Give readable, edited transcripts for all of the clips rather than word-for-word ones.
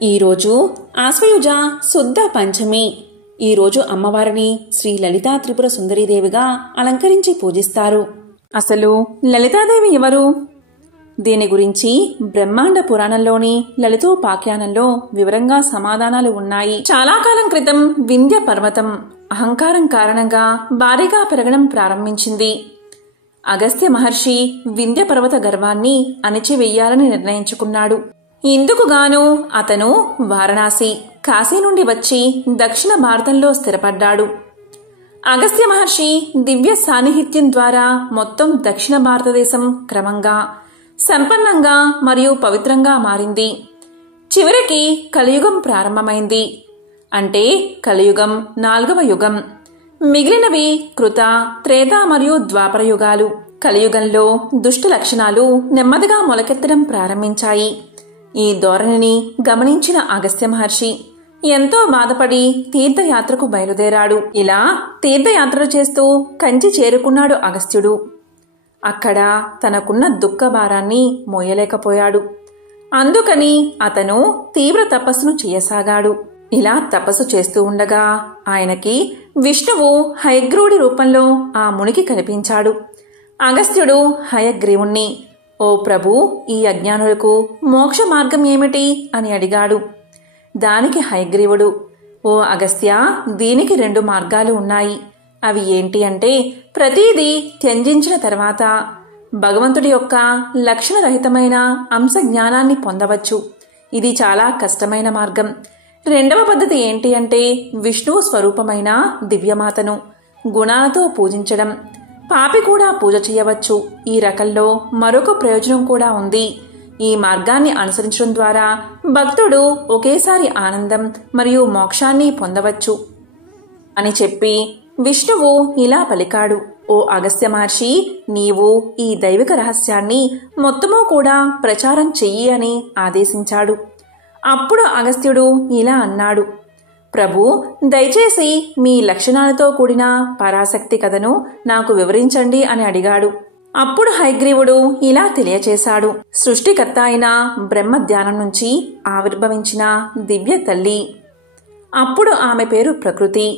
ఈరోజు ఆశ్వయుజ శుద్ధ పంచమి. ఈరోజు అమ్మవారిని శ్రీ లలితా త్రిపుర సుందరీదేవిగా అలంకరించి పూజిస్తారు. అసలు లలితాదేవి ఎవరు? దీని గురించి బ్రహ్మాండ పురాణంలోని లలితోపాఖ్యానంలో వివరంగా సమాధానాలు ఉన్నాయి. చాలా కాలం క్రితం వింధ్య పర్వతం అహంకారం కారణంగా భారీగా పెరగడం ప్రారంభించింది. అగస్త్య మహర్షి వింధ్య పర్వత గర్వాన్ని అణిచివెయ్యాలని నిర్ణయించుకున్నాడు. ఇందుకుగాను అతను వారణాసి, కాశీ నుండి వచ్చి దక్షిణ భారతంలో స్థిరపడ్డాడు. అగస్త్య మహర్షి దివ్య సాన్నిహిత్యం ద్వారా మొత్తం దక్షిణ భారతదేశం క్రమంగా సంపన్నంగా మరియు పవిత్రంగా మారింది. చివరికి కలియుగం ప్రారంభమైంది. అంటే కలియుగం 4వ యుగం. మిగిలినవి కృత, త్రేత మరియు ద్వాపర యుగాలు. కలియుగంలో దుష్ట లక్షణాలు నెమ్మదిగా మొలకెత్తడం ప్రారంభించాయి. ఈ ధోరణిని గమనించిన అగస్త్య మహర్షి ఎంతో బాధపడి తీర్థయాత్రకు బయలుదేరాడు. ఇలా తీర్థయాత్రలు చేస్తూ కంచి చేరుకున్నాడు అగస్త్యుడు. అక్కడ తనకున్న దుఃఖ భారాన్ని మోయలేకపోయాడు. అందుకని అతను తీవ్ర తపస్సును చేయసాగాడు. ఇలా తపస్సు చేస్తూ ఉండగా ఆయనకి విష్ణువు హయగ్రీవుడి రూపంలో ఆ మునికి కనిపించాడు. అగస్త్యుడు హయగ్రీవుణ్ణి, ఓ ప్రభు, ఈ అజ్ఞానులకు మోక్ష మార్గం ఏమిటి అని అడిగాడు. దానికి హయగ్రీవుడు, ఓ అగస్త్య, దీనికి 2 మార్గాలు ఉన్నాయి. అవి ఏంటి అంటే, ప్రతీదీ త్యజించిన తర్వాత భగవంతుడి యొక్క లక్షణరహితమైన అంశ జ్ఞానాన్ని పొందవచ్చు. ఇది చాలా కష్టమైన మార్గం. 2వ పద్ధతి ఏంటి అంటే, విష్ణువు స్వరూపమైన దివ్యమాతను గుణాలతో పూజించడం. పాపి కూడా పూజ చేయవచ్చు. ఈ రకంలో మరొక ప్రయోజనం కూడా ఉంది. ఈ మార్గాన్ని అనుసరించడం ద్వారా భక్తుడు ఒకేసారి ఆనందం మరియు మోక్షాన్ని పొందవచ్చు అని చెప్పి విష్ణువు ఇలా పలికాడు, ఓ అగస్త్య మహర్షి, నీవు ఈ దైవిక రహస్యాన్ని మొత్తమూ కూడా ప్రచారం చెయ్యి అని ఆదేశించాడు. అప్పుడు అగస్త్యుడు ఇలా అన్నాడు, ప్రభు, దయచేసి మీ లక్షణాలతో కూడిన పరాశక్తి కథను నాకు వివరించండి అని అడిగాడు. అప్పుడు హయగ్రీవుడు ఇలా తెలియచేశాడు, సృష్టికర్త అయిన బ్రహ్మ ధ్యానం నుంచి ఆవిర్భవించిన దివ్య తల్లి. అప్పుడు ఆమె పేరు ప్రకృతి.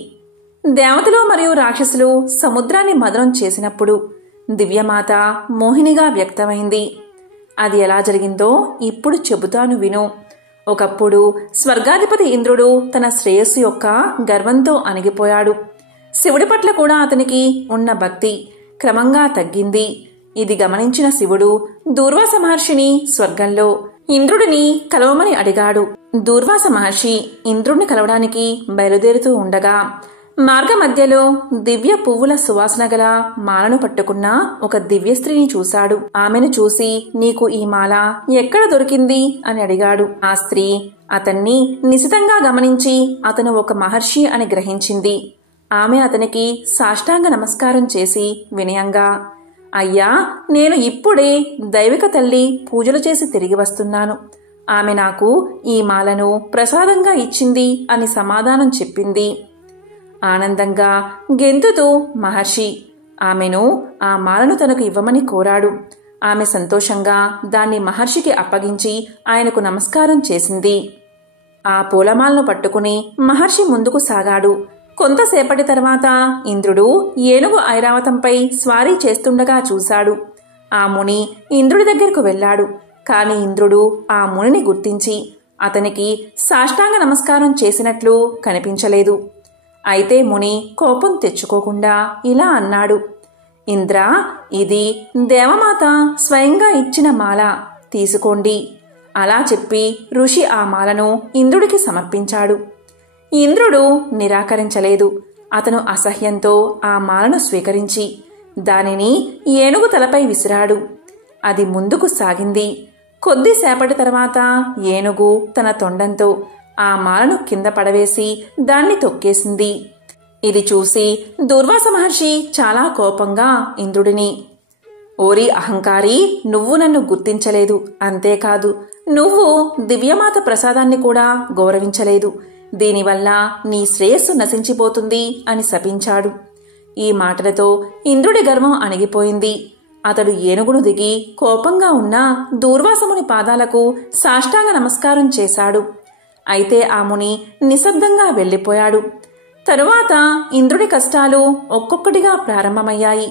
దేవతలు మరియు రాక్షసులు సముద్రాన్ని మదనం చేసినప్పుడు దివ్యమాత మోహినిగా వ్యక్తమైంది. అది ఎలా జరిగిందో ఇప్పుడు చెబుతాను విను. ఒకప్పుడు స్వర్గాధిపతి ఇంద్రుడు తన శ్రేయస్సు యొక్క గర్వంతో అణిగిపోయాడు. శివుడి పట్ల కూడా అతనికి ఉన్న భక్తి క్రమంగా తగ్గింది. ఇది గమనించిన శివుడు దూర్వాస మహర్షిని స్వర్గంలో ఇంద్రుడిని కలవమని అడిగాడు. దూర్వాస మహర్షి ఇంద్రుడిని కలవడానికి బయలుదేరుతూ ఉండగా మార్గ మధ్యలో దివ్య పువ్వుల సువాసన గల మాలను పట్టుకున్న ఒక దివ్య స్త్రీని చూశాడు. ఆమెను చూసి, నీకు ఈ మాల ఎక్కడ దొరికింది అని అడిగాడు. ఆ స్త్రీ అతన్ని నిశితంగా గమనించి అతను ఒక మహర్షి అని గ్రహించింది. ఆమె అతనికి సాష్టాంగ నమస్కారం చేసి వినయంగా, అయ్యా, నేను ఇప్పుడే దైవిక తల్లి పూజలు చేసి తిరిగి వస్తున్నాను. ఆమె నాకు ఈ మాలను ప్రసాదంగా ఇచ్చింది అని సమాధానం చెప్పింది. ఆనందంగా గెంతుతూ మహర్షి ఆమెను ఆ మాలను తనకు ఇవ్వమని కోరాడు. ఆమె సంతోషంగా దాన్ని మహర్షికి అప్పగించి ఆయనకు నమస్కారం చేసింది. ఆ పూలమాలను పట్టుకుని మహర్షి ముందుకు సాగాడు. కొంతసేపటి తర్వాత ఇంద్రుడు ఏనుగు ఐరావతంపై స్వారీ చేస్తుండగా చూశాడు. ఆ ముని ఇంద్రుడి దగ్గరకు వెళ్లాడు. కాని ఇంద్రుడు ఆ మునిని గుర్తించి అతనికి సాష్టాంగ నమస్కారం చేసినట్లు కనిపించలేదు. అయితే ముని కోపం తెచ్చుకోకుండా ఇలా అన్నాడు, ఇంద్ర, ఇది దేవమాత స్వయంగా ఇచ్చిన మాల, తీసుకోండి. అలా చెప్పి ఋషి ఆ మాలను ఇంద్రుడికి సమర్పించాడు. ఇంద్రుడు నిరాకరించలేదు. అతను అసహ్యంతో ఆ మాలను స్వీకరించి దానిని ఏనుగు తలపై విసిరాడు. అది ముందుకు సాగింది. కొద్దిసేపటి తర్వాత ఏనుగు తన తొండంతో ఆ మాలను కింద పడవేసి దాన్ని తొక్కేసింది. ఇది చూసి దూర్వాస మహర్షి చాలా కోపంగా ఇంద్రుడిని, ఓరి అహంకారి, నువ్వు నన్ను గుర్తించలేదు. అంతేకాదు, నువ్వు దివ్యమాత ప్రసాదాన్ని కూడా గౌరవించలేదు. దీనివల్ల నీ శ్రేయస్సు నశించిపోతుంది అని శపించాడు. ఈ మాటలతో ఇంద్రుడి గర్వం అణిగిపోయింది. అతడు ఏనుగును దిగి కోపంగా ఉన్న దూర్వాసముని పాదాలకు సాష్టాంగ నమస్కారం చేశాడు. అయితే ఆ ముని నిశ్శబ్దంగా వెళ్ళిపోయాడు. తరువాత ఇంద్రుడి కష్టాలు ఒక్కొక్కటిగా ప్రారంభమయ్యాయి.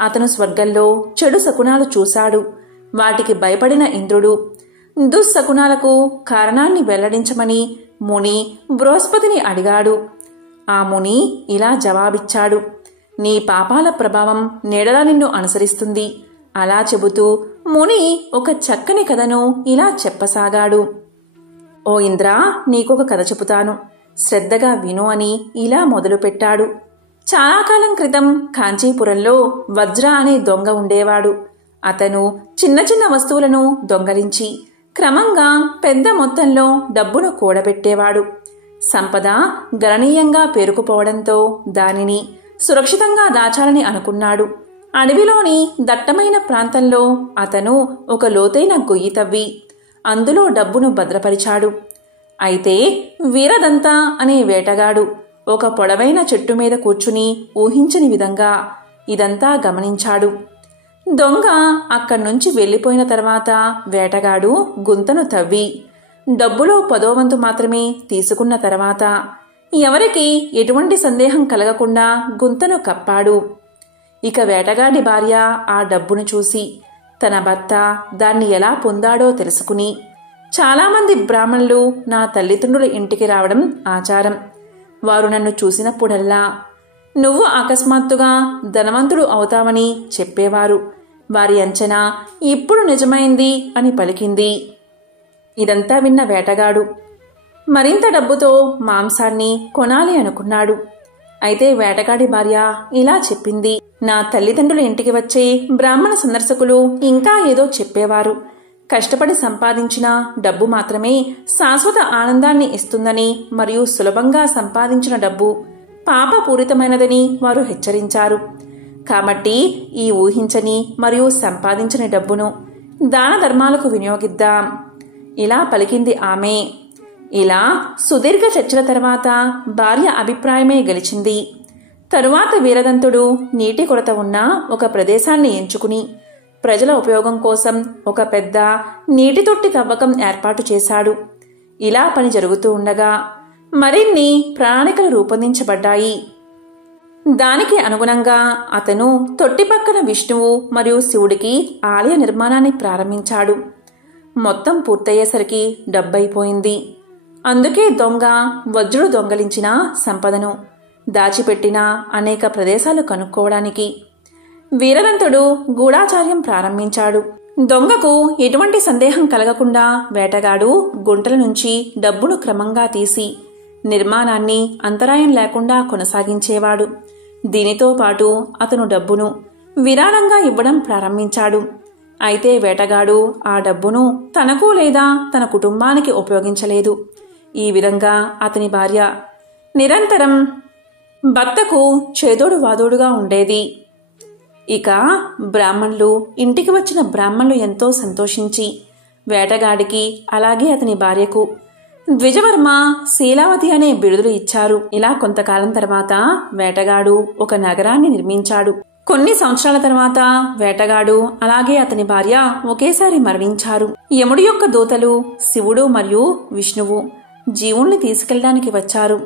అతను స్వర్గంలో చెడు శకునాలు చూశాడు. వాటికి భయపడిన ఇంద్రుడు దుశ్శకునాలకు కారణాన్ని వెల్లడించమని ముని బృహస్పతిని అడిగాడు. ఆ ముని ఇలా జవాబిచ్చాడు: నీ పాపాల ప్రభావం నీడలా నిన్ను అనుసరిస్తుంది. అలా చెబుతూ ముని ఒక చక్కని కథను ఇలా చెప్పసాగాడు. ఓ ఇంద్రా, నీకొక కథ చెబుతాను, శ్రద్ధగా విను అని ఇలా మొదలుపెట్టాడు. చాలా కాలం క్రితం కాంచీపురంలో వజ్ర అనే దొంగ ఉండేవాడు. అతను చిన్న చిన్న వస్తువులను దొంగలించి క్రమంగా పెద్ద మొత్తంలో డబ్బును కూడబెట్టేవాడు. సంపద గణనీయంగా పేరుకుపోవడంతో దానిని సురక్షితంగా దాచాలని అనుకున్నాడు. అడవిలోని దట్టమైన ప్రాంతంలో అతను ఒక లోతైన గొయ్యి తవ్వి అందులో డబ్బును భద్రపరిచాడు. అయితే వీరదంత అనే వేటగాడు ఒక పొడవైన చెట్టు మీద కూర్చుని ఊహించని విధంగా ఇదంతా గమనించాడు. దొంగ అక్కడ్నుంచి వెళ్లిపోయిన తర్వాత వేటగాడు గుంతను తవ్వి డబ్బులో 10వ వంతు మాత్రమే తీసుకున్న తర్వాత ఎవరికి ఎటువంటి సందేహం కలగకుండా గుంతను కప్పాడు. ఇక వేటగాడి భార్య ఆ డబ్బును చూసి తన భర్త దాన్ని ఎలా పొందాడో తెలుసుకుని, చాలామంది బ్రాహ్మణులు నా తల్లిదండ్రుల ఇంటికి రావడం ఆచారం. వారు నన్ను చూసినప్పుడల్లా నువ్వు అకస్మాత్తుగా ధనవంతుడు అవుతావని చెప్పేవారు. వారి అంచనా ఇప్పుడు నిజమైంది అని పలికింది. ఇదంతా విన్న వేటగాడు మరింత డబ్బుతో మాంసాన్ని కొనాలి అనుకున్నాడు. అయితే వేటగాడి భార్య ఇలా చెప్పింది: నా తల్లిదండ్రుల ఇంటికి వచ్చే బ్రాహ్మణ సందర్శకులు ఇంకా ఏదో చెప్పేవారు. కష్టపడి సంపాదించిన డబ్బు మాత్రమే శాశ్వత ఆనందాన్ని ఇస్తుందని, మరియు సులభంగా సంపాదించిన డబ్బు పాపపూరితమైనదని వారు హెచ్చరించారు. కాబట్టి ఈ ఊహించని మరియు సంపాదించని డబ్బును దాన ధర్మాలకు వినియోగిద్దాం. ఇలా పలికింది ఆమె. ఇలా సుదీర్ఘ చర్చల తర్వాత భార్య అభిప్రాయమే గెలిచింది. తరువాత వీరదంతుడు నీటి కొరత ఉన్న ఒక ప్రదేశాన్ని ఎంచుకుని ప్రజల ఉపయోగం కోసం ఒక పెద్ద నీటి తొట్టి తవ్వకం ఏర్పాటు చేశాడు. ఇలా పని జరుగుతూ ఉండగా మరిన్ని ప్రణాళికలు రూపొందించబడ్డాయి. దానికి అనుగుణంగా అతను తొట్టి పక్కన విష్ణువు మరియు శివుడికి ఆలయ నిర్మాణాన్ని ప్రారంభించాడు. మొత్తం పూర్తయ్యేసరికి డబ్బైపోయింది. అందుకే దొంగ వజ్రుడు దొంగలించిన సంపదను దాచిపెట్టిన అనేక ప్రదేశాలు కనుక్కోవడానికి వీరదంతుడు గూఢాచార్యం ప్రారంభించాడు. దొంగకు ఎటువంటి సందేహం కలగకుండా వేటగాడు గుంటల నుంచి డబ్బును క్రమంగా తీసి నిర్మాణాన్ని అంతరాయం లేకుండా కొనసాగించేవాడు. దీనితో పాటు అతను డబ్బును విరాళంగా ఇవ్వడం ప్రారంభించాడు. అయితే వేటగాడు ఆ డబ్బును తనకు లేదా తన కుటుంబానికి ఉపయోగించలేదు. ఈ విధంగా అతని భార్య నిరంతరం భర్తకు చేదోడు వాదోడుగా ఉండేది. ఇక బ్రాహ్మణులు ఇంటికి వచ్చిన బ్రాహ్మణులు ఎంతో సంతోషించి వేటగాడికి అలాగే అతని భార్యకు ద్విజవర్మ, శీలావతి అనే బిరుదులు ఇచ్చారు. ఇలా కొంతకాలం తర్వాత వేటగాడు ఒక నగరాన్ని నిర్మించాడు. కొన్ని సంవత్సరాల తర్వాత వేటగాడు అలాగే అతని భార్య ఒకేసారి మరణించారు. యముడి యొక్క దూతలు శివుడు మరియు విష్ణువు జీవుల్ని తీసుకెళ్లడానికి వచ్చారు.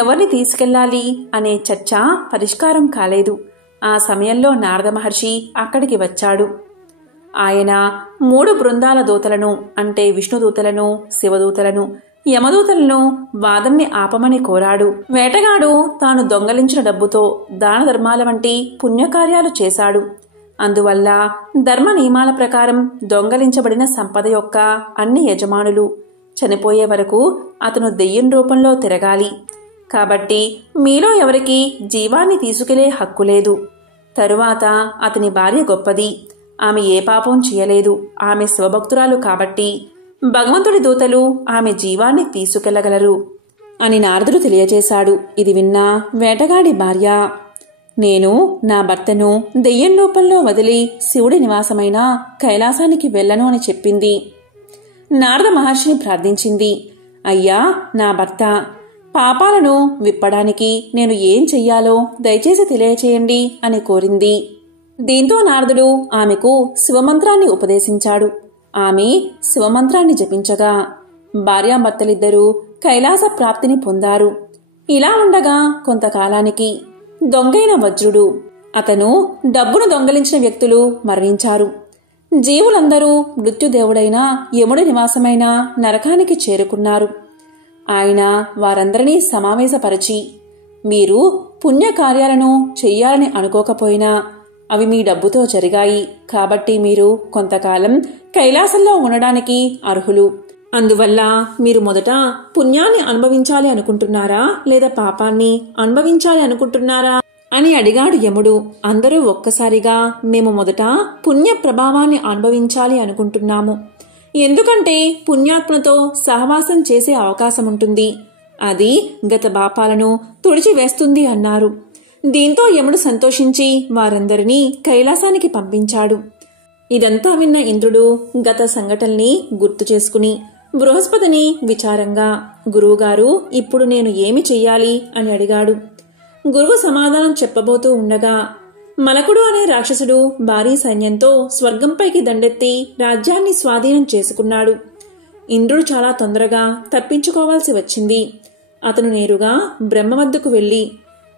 ఎవరిని తీసుకెళ్లాలి అనే చర్చ పరిష్కారం కాలేదు. ఆ సమయంలో నారద మహర్షి అక్కడికి వచ్చాడు. ఆయన 3 బృందాల దూతలను, అంటే విష్ణుదూతలను, శివదూతలను, యమదూతలను వాదన్ని ఆపమని కోరాడు. వేటగాడు తాను దొంగలించిన డబ్బుతో దాన ధర్మాల వంటి పుణ్యకార్యాలు చేశాడు. అందువల్ల ధర్మ నియమాల ప్రకారం దొంగలించబడిన సంపద యొక్క అన్ని యజమానులు చనిపోయే వరకు అతను దెయ్యం రూపంలో తిరగాలి. కాబట్టి మీలో ఎవరికి జీవాన్ని తీసుకెళ్లే హక్కు లేదు. తరువాత అతని భార్య గొప్పది. ఆమె ఏ పాపం చేయలేదు. ఆమె శివభక్తురాలు కాబట్టి భగవంతుడి దూతలు ఆమె జీవాన్ని తీసుకెళ్లగలరు అని నారదుడు తెలియజేశాడు. ఇది విన్న వేటగాడి భార్య, నేను నా భర్తను దెయ్యం రూపంలో వదిలి శివుడి నివాసమైన కైలాసానికి వెళ్ళను అని చెప్పింది. నారద మహర్షిని ప్రార్థించింది. అయ్యా, నా భర్త పాపాలను విప్పడానికి నేను ఏం చెయ్యాలో దయచేసి తెలియచేయండి అని కోరింది. దీంతో నారదుడు ఆమెకు శివమంత్రాన్ని ఉపదేశించాడు. ఆమె శివమంత్రాన్ని జపించగా భార్యాభర్తలిద్దరూ కైలాస ప్రాప్తిని పొందారు. ఇలా ఉండగా కొంతకాలానికి దొంగైన వజ్రుడు, అతను డబ్బును దొంగలించిన వ్యక్తులు మరణించారు. జీవులందరూ మృత్యుదేవుడైన యముడి నివాసమైన నరకానికి చేరుకున్నారు. ఆయన వారందరినీ సమావేశపరచి, మీరు పుణ్యకార్యాలను చెయ్యాలని అనుకోకపోయినా అవి మీ డబ్బుతో జరిగాయి కాబట్టి మీరు కొంతకాలం కైలాసంలో ఉండడానికి అర్హులు. అందువల్ల మీరు మొదట పుణ్యాన్ని అనుభవించాలి అనుకుంటున్నారా లేదా పాపాన్ని అనుభవించాలి అనుకుంటున్నారా అని అడిగాడు యముడు. అందరూ ఒక్కసారిగా మేము మొదట పుణ్య ప్రభావాన్ని అనుభవించాలి అనుకుంటున్నాము. ఎందుకంటే పుణ్యాత్మతో సహవాసం చేసే అవకాశం ఉంటుంది. అది గత పాపాలను తుడిచివేస్తుంది అన్నారు. దీంతో యముడు సంతోషించి వారందరినీ కైలాసానికి పంపించాడు. ఇదంతా విన్న ఇంద్రుడు గత సంఘటనల్ని గుర్తు చేసుకుని బృహస్పతిని విచారంగా, గురువుగారు ఇప్పుడు నేను ఏమి చెయ్యాలి అని అడిగాడు. గురువు సమాధానం చెప్పబోతూ ఉండగా మలకుడు అనే రాక్షసుడు భారీ సైన్యంతో స్వర్గంపైకి దండెత్తి రాజ్యాన్ని స్వాధీనం చేసుకున్నాడు. ఇంద్రుడు చాలా తొందరగా తప్పించుకోవాల్సి వచ్చింది. అతను నేరుగా బ్రహ్మ వద్దకు వెళ్లి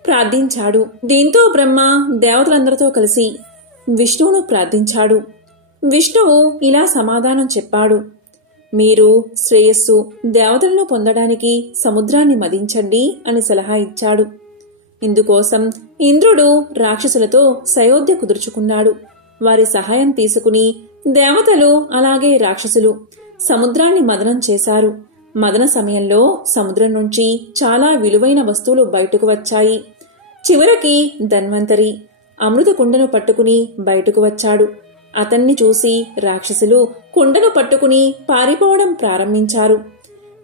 ప్రార్థించాడు. దీంతో బ్రహ్మ దేవతలందరితో కలిసి విష్ణువును ప్రార్థించాడు. విష్ణువు ఇలా సమాధానం చెప్పాడు. మీరు శ్రేయస్సు దేవతలను పొందడానికి సముద్రాన్ని మదించండి అని సలహా ఇచ్చాడు. ఇందుకోసం ఇంద్రుడు రాక్షసులతో సయోధ్య కుదుర్చుకున్నాడు. వారి సహాయం తీసుకుని దేవతలు అలాగే రాక్షసులు సముద్రాన్ని మదనం చేశారు. మదన సమయంలో సముద్రం నుంచి చాలా విలువైన వస్తువులు బయటకు వచ్చాయి. చివరికి ధన్వంతరి అమృత కుండను పట్టుకుని బయటకు వచ్చాడు. అతన్ని చూసి రాక్షసులు కుండను పట్టుకుని పారిపోవడం ప్రారంభించారు.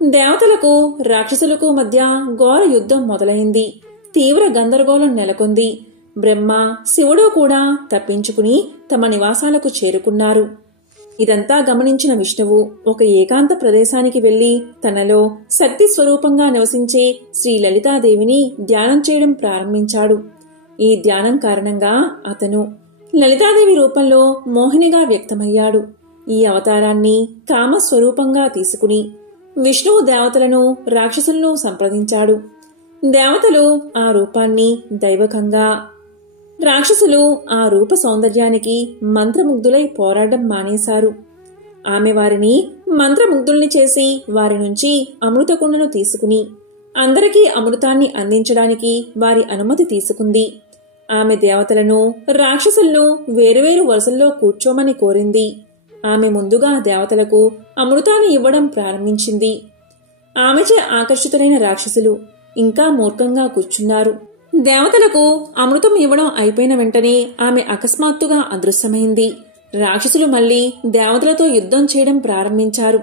దేవతలకు రాక్షసులకు మధ్య ఘోర యుద్ధం మొదలైంది. తీవ్ర గందరగోళం నెలకొంది. బ్రహ్మ, శివుడు కూడా తప్పించుకుని తమ నివాసాలకు చేరుకున్నారు. ఇదంతా గమనించిన విష్ణువు ఒక ఏకాంత ప్రదేశానికి వెళ్లి తనలో శక్తి స్వరూపంగా నివసించే శ్రీ లలితాదేవిని ధ్యానం చేయడం ప్రారంభించాడు. ఈ ధ్యానం కారణంగా అతను లలితాదేవి రూపంలో మోహినిగా వ్యక్తమయ్యాడు. ఈ అవతారాన్ని కామస్వరూపంగా తీసుకుని విష్ణువు దేవతలను రాక్షసులను సంప్రదించాడు. దేవతలు ఆ రూపాన్ని దైవకంగా, రాక్షసులు ఆ రూప సౌందర్యానికి మంత్రముగ్ధులై పోరాడడం మానేశారు. ఆమె వారిని మంత్రముగ్ధుల్ని చేసి వారి నుంచి అమృతకుండను తీసుకుని అందరికీ అమృతాన్ని అందించడానికి వారి అనుమతి తీసుకుంది. ఆమె దేవతలను రాక్షసులను వేరువేరు వరుసల్లో కూర్చోమని కోరింది. ఆమె ముందుగా దేవతలకు అమృతాన్ని ఇవ్వడం ప్రారంభించింది. ఆమెచే ఆకర్షితులైన రాక్షసులు ఇంకా మూర్ఖంగా కూర్చున్నారు. దేవతలకు అమృతం ఇవ్వడం అయిపోయిన వెంటనే ఆమె అకస్మాత్తుగా అదృశ్యమైంది. రాక్షసులు మళ్లీ దేవతలతో యుద్ధం చేయడం ప్రారంభించారు.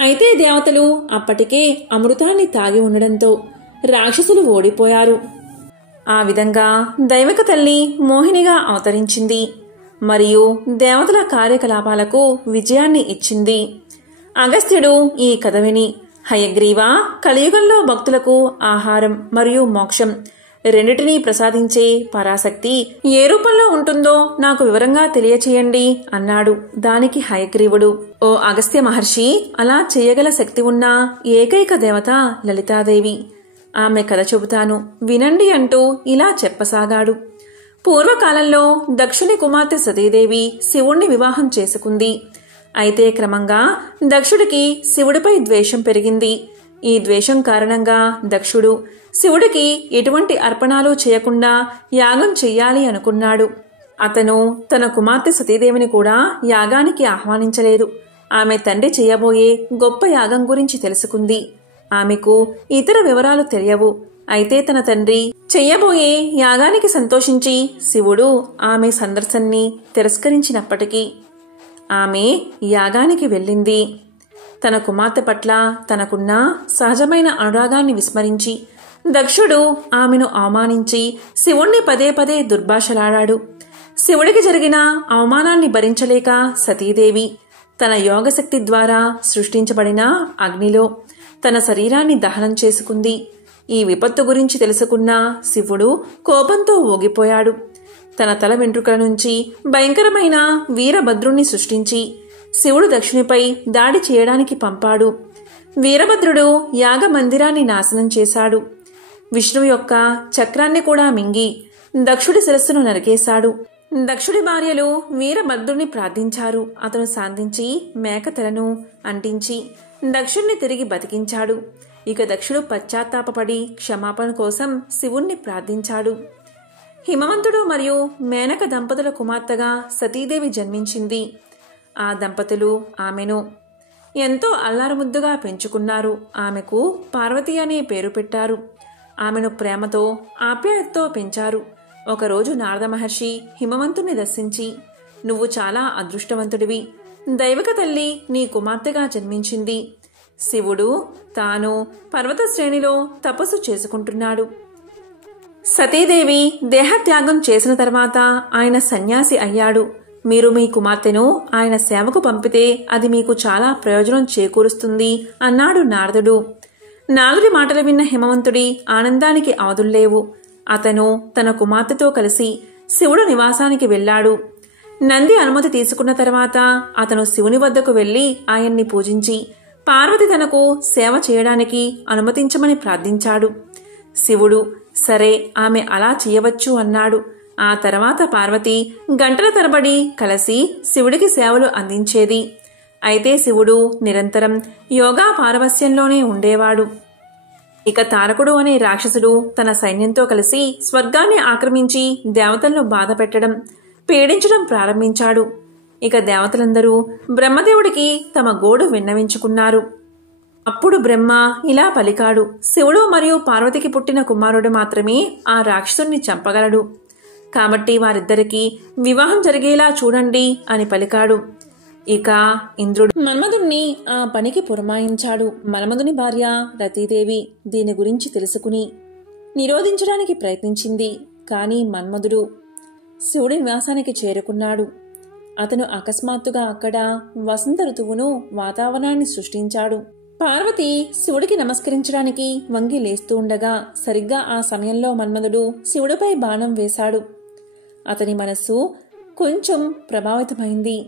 అయితే దేవతలు అప్పటికే అమృతాన్ని తాగి ఉండడంతో రాక్షసులు ఓడిపోయారు. ఆ విధంగా దైవక తల్లి మోహినిగా అవతరించింది మరియు దేవతల కార్యకలాపాలకు విజయాన్ని ఇచ్చింది. అగస్త్యుడు ఈ కథ విని, హయగ్రీవ, కలియుగంలో భక్తులకు ఆహారం మరియు మోక్షం రెండిటినీ ప్రసాదించే పరాశక్తి ఏ రూపంలో ఉంటుందో నాకు వివరంగా తెలియచేయండి అన్నాడు. దానికి హయగ్రీవుడు, ఓ అగస్త్య మహర్షి, అలా చేయగల శక్తి ఉన్న ఏకైక దేవత లలితాదేవి. ఆమె కథ చెబుతాను వినండి అంటూ ఇలా చెప్పసాగాడు. పూర్వకాలంలో దక్షుని కుమార్తె సతీదేవి శివుణ్ణి వివాహం చేసుకుంది. అయితే క్రమంగా దక్షుడికి శివుడిపై ద్వేషం పెరిగింది. ఈ ద్వేషం కారణంగా దక్షుడు శివుడికి ఎటువంటి అర్పణాలు చేయకుండా యాగం చెయ్యాలి అనుకున్నాడు. అతను తన కుమార్తె సతీదేవిని కూడా యాగానికి ఆహ్వానించలేదు. ఆమె తండ్రి చెయ్యబోయే గొప్ప యాగం గురించి తెలుసుకుంది. ఆమెకు ఇతర వివరాలు తెలియవు. అయితే తన తండ్రి చెయ్యబోయే యాగానికి సంతోషించి శివుడు ఆమె సందర్శనని తిరస్కరించినప్పటికీ ఆమె యాగానికి వెళ్ళింది. తన కుమార్తె పట్ల తనకున్న సహజమైన అనురాగాన్ని విస్మరించి దక్షుడు ఆమెను అవమానించి శివుణ్ణి పదే పదే దుర్భాషలాడాడు. శివుడికి జరిగిన అవమానాన్ని భరించలేక సతీదేవి తన యోగశక్తి ద్వారా సృష్టించబడిన అగ్నిలో తన శరీరాన్ని దహనం చేసుకుంది. ఈ విపత్తు గురించి తెలుసుకున్న శివుడు కోపంతో ఊగిపోయాడు. తన తల వెంట్రుకల నుంచి భయంకరమైన వీరభద్రుణ్ణి సృష్టించి శివుడు దక్షునిపై దాడి చేయడానికి పంపాడు. వీరభద్రుడు యాగ మందిరాన్ని నాశనం చేశాడు. విష్ణువు యొక్క చక్రాన్ని కూడా మింగి దక్షుడి శిరస్సును నరికేశాడు. దక్షుడి భార్యలు వీరభద్రుడిని ప్రార్థించారు. అతను శాంతించి మేకతలను అంటించి దక్షుణ్ణి తిరిగి బతికించాడు. ఇక దక్షుడు పశ్చాత్తాపపడి క్షమాపణ కోసం శివుణ్ణి ప్రార్థించాడు. హిమవంతుడు మరియు మేనక దంపతుల కుమార్తెగా సతీదేవి జన్మించింది. ఆ దంపతులు ఆమెను ఎంతో అల్లారుముద్దుగా పెంచుకున్నారు. ఆమెకు పార్వతి అనే పేరు పెట్టారు. ఆమెను ప్రేమతో ఆప్యాయతతో పెంచారు. ఒకరోజు నారద మహర్షి హిమవంతుణ్ణి దర్శించి, నువ్వు చాలా అదృష్టవంతుడివి, దైవక తల్లి నీ కుమార్తెగా జన్మించింది. శివుడు తాను పర్వత శ్రేణిలో తపస్సు చేసుకుంటున్నాడు. సతీదేవి దేహత్యాగం చేసిన తర్వాత ఆయన సన్యాసి అయ్యాడు. మీరు మీ కుమార్తెను ఆయన సేవకు పంపితే అది మీకు చాలా ప్రయోజనం చేకూరుస్తుంది అన్నాడు నారదుడు. నారదుడి మాటలు విన్న హిమవంతుడి ఆనందానికి అవధుల్లేవు. అతను తన కుమార్తెతో కలిసి శివుడు నివాసానికి వెళ్లాడు. నంది అనుమతి తీసుకున్న తర్వాత అతను శివుని వద్దకు వెళ్లి ఆయన్ని పూజించి పార్వతి తనకు సేవ చేయడానికి అనుమతించమని ప్రార్థించాడు. శివుడు సరే, ఆమె అలా చేయవచ్చు అన్నాడు. ఆ తర్వాత పార్వతి గంటల తరబడి కలిసి శివుడికి సేవలు అందించేది. అయితే శివుడు నిరంతరం యోగా పారవస్యంలోనే ఉండేవాడు. ఇక తారకుడు అనే రాక్షసుడు తన సైన్యంతో కలిసి స్వర్గాన్ని ఆక్రమించి దేవతలను బాధ పెట్టడం, పీడించడం ప్రారంభించాడు. ఇక దేవతలందరూ బ్రహ్మదేవుడికి తమ గోడు విన్నవించుకున్నారు. అప్పుడు బ్రహ్మ ఇలా పలికాడు, శివుడు మరియు పార్వతికి పుట్టిన కుమారుడు మాత్రమే ఆ రాక్షసుణ్ణి చంపగలడు. కాబట్టి వారిద్దరికీ వివాహం జరిగేలా చూడండి అని పలికాడు. ఇక ఇంద్రుడు మన్మధుణ్ణి ఆ పనికి పురమాయించాడు. మన్మధుని భార్య రతీదేవి దీని గురించి తెలుసుకుని నిరోధించడానికి ప్రయత్నించింది. కాని మన్మధుడు శివుడి నివాసానికి చేరుకున్నాడు. అతను అకస్మాత్తుగా అక్కడ వసంత ఋతువును వాతావరణాన్ని సృష్టించాడు. పార్వతి శివుడికి నమస్కరించడానికి వంగి లేస్తూ ఉండగా సరిగ్గా ఆ సమయంలో మన్మధుడు శివుడిపై బాణం వేశాడు. అతని మనస్సు కొంచెం ప్రభావితమైంది.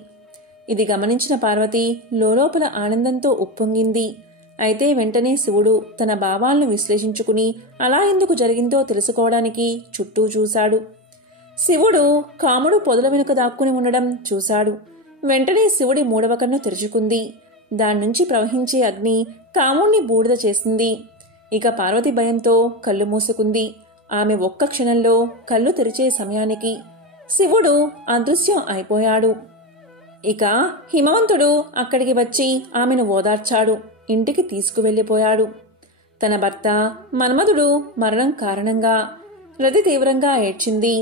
ఇది గమనించిన పార్వతి లోలోపల ఆనందంతో ఉప్పొంగింది. అయితే వెంటనే శివుడు తన భావాలను విశ్లేషించుకుని అలా ఎందుకు జరిగిందో తెలుసుకోవడానికి చుట్టూ చూశాడు. శివుడు కాముడు పొదల వెనుక దాక్కుని ఉండడం చూశాడు. వెంటనే శివుడి మూడవ కన్ను తెరుచుకుంది. దాని నుంచి ప్రవహించే అగ్ని కాముణ్ణి బూడిద చేసింది. ఇక పార్వతి భయంతో కళ్ళు మూసుకుంది. ఆమె ఒక్క క్షణంలో కళ్ళు తెరిచే సమయానికి శివుడు అదృశ్యం అయిపోయాడు. ఇక హిమవంతుడు అక్కడికి వచ్చి ఆమెను ఓదార్చాడు. ఇంటికి తీసుకువెళ్లిపోయాడు. తన భర్త మన్మధుడు మరణం కారణంగా రతి తీవ్రంగా ఏడ్చింది.